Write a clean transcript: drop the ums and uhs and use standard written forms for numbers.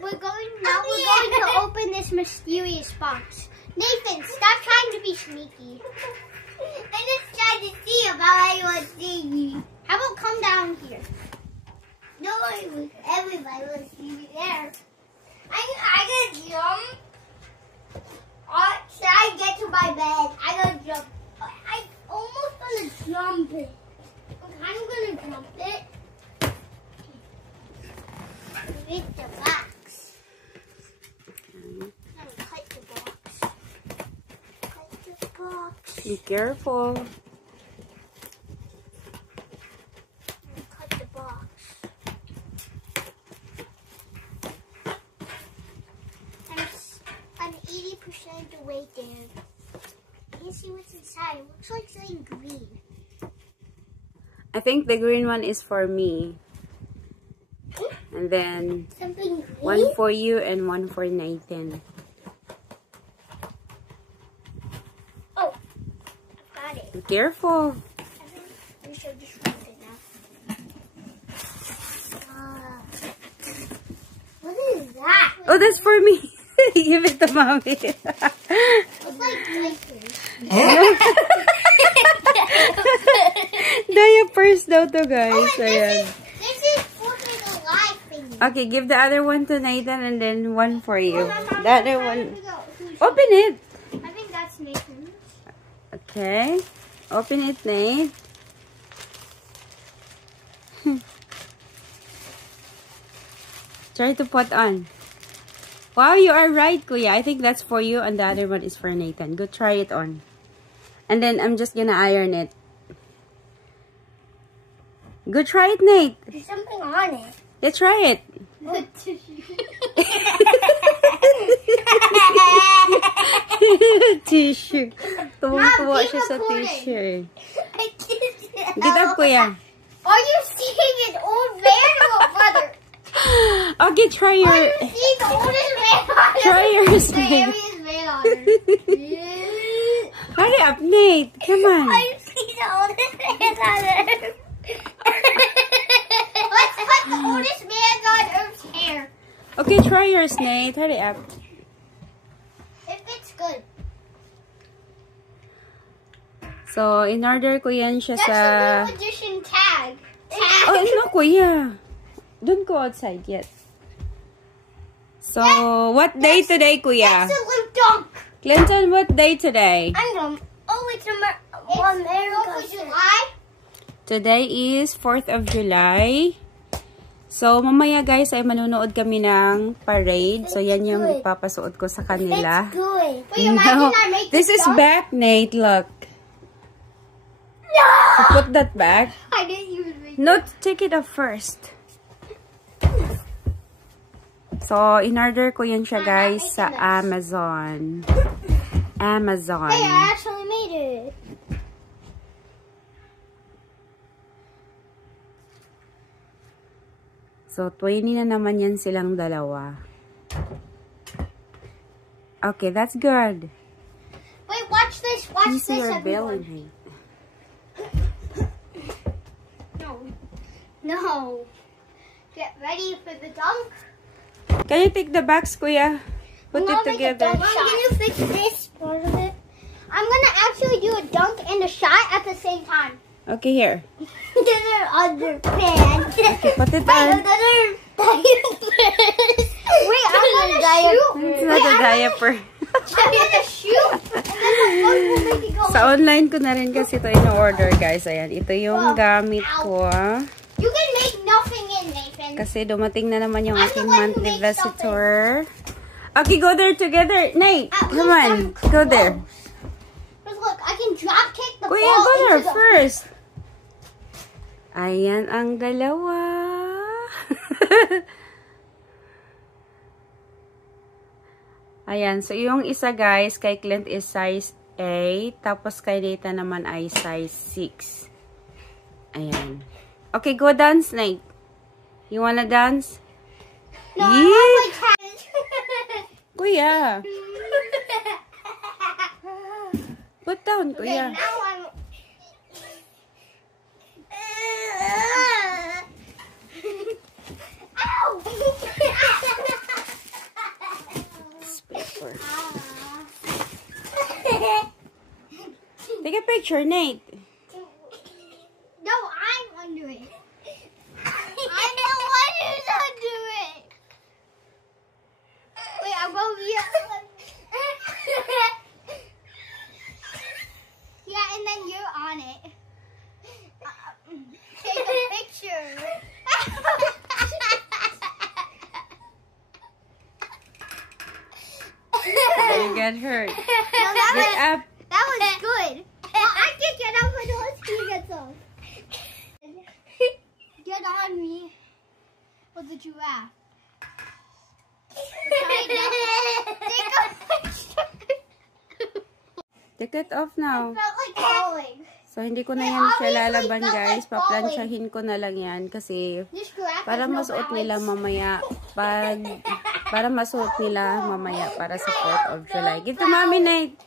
we're going to open this mysterious box. Nathan, stop trying to be sneaky. I just tried to see if I was seeing you. How about come down here? No, everybody was seeing me there. I gotta jump. Should I get to my bed? I gotta jump. I almost gonna jump it. I'm gonna jump it. Read the box. Cut the box. Cut the box. Be careful. Cut the box. I'm 80% the way there. Can you see what's inside? It looks like something green. I think the green one is for me. And then Something green? one for you and one for Nathan. Oh, I got it. Be careful. I think we should just rip it now. What is that? Oh, that's for me. Give it to mommy. It's like diapers. Diapers daw to, guys. Oh, Ayan. this is for the live thing. Okay, give the other one to Nathan and then one for you. Oh, The other one. Open it. I think that's Nathan's. Okay. Open it, Nate. Try to put on. Wow, you are right, Kuya. I think that's for you and the other one is for Nathan. Go try it on. And then I'm just gonna iron it. Go try it, Nate. There's something on it. Yeah, try it. Tissue. Tuwang-tuwa siya sa tissue. Get up, Kuya. Are you seeing an old man or a brother? Okay, try Are your... you seeing the oldest man on it? Try yours, The Nate. area's man on it. Hurry up, Nate. Come on. I see the oldest man on Earth. Let's cut the oldest man on Earth's hair. Okay, try yours, Nate. Hurry up. If it's good. So, in order ko yan siya That's sa... the new edition tag. Oh, no, Kuya. Don't go outside yet. So, what day today, Kuya? That's a little dunk. Clinton, what day today? I'm going. Oh, it's It's America. 4th of July. Today is 4th of July. So, mamaya guys ay manunood kami ng parade. So, yan yung ipapasuot ko sa kanila. Good. Wait, imagine I make This is dunk. back, Nate. Look. No! So, put that back. I didn't even make No, take it off first. So, in-order ko yan siya guys sa Amazon. Amazon. Hey, I actually made it. So, 20 na naman yan silang dalawa. Okay, that's good. Wait, watch this. Watch You see this, your belly, everyone. Nate. No. No. Get ready for the dunk. Can you take the box, Kuya? Put We it wanna make a together. dunk shot. Can you fix this part of it? I'm gonna actually do a dunk and a shot at the same time. Okay, here. Another underpants. Okay, put it on. Another diapers. Wait, I'm gonna shoot. It's not a diaper. I'm gonna shoot. And then the gun will make it go. Sa online ko na rin kasi ito in-order, guys. Ayan, ito yung gamit ko. You can make nothing in, Nathan. Kasi dumating na naman yung I'm aking the one who monthly makes visitor. Okay, go there together. Nate, At come least on. I'm Go there. close. But look, I can drop kick the Kuya, ball go there into the... first. Ayan ang dalawa. Ayan, so yung isa guys, kay Clint is size 8, tapos kay Data naman ay size 6. Ayan. Okay, go dance, Nate. You wanna dance? No, I Yeah. want my cat. Kuya, put down, Okay, Kuya. now I'm... Ow! picture, Nate. No, I'm under it. I'm the one who's under it. Wait, I'm over here. Yeah, and then you're on it. Take a picture. You get hurt. No, Get up. that was good. Well, I can get up when the husky gets off. Get on me. Or the giraffe. Take a picture. Take it off now. Felt like falling. So, hindi ko na yan siya lalaban, guys. Paplansyahin ko na lang yan kasi This giraffe para has no masuot balance. nila mamaya para masuot nila mamaya para sa 4th of July. Give to Mommy, Nate.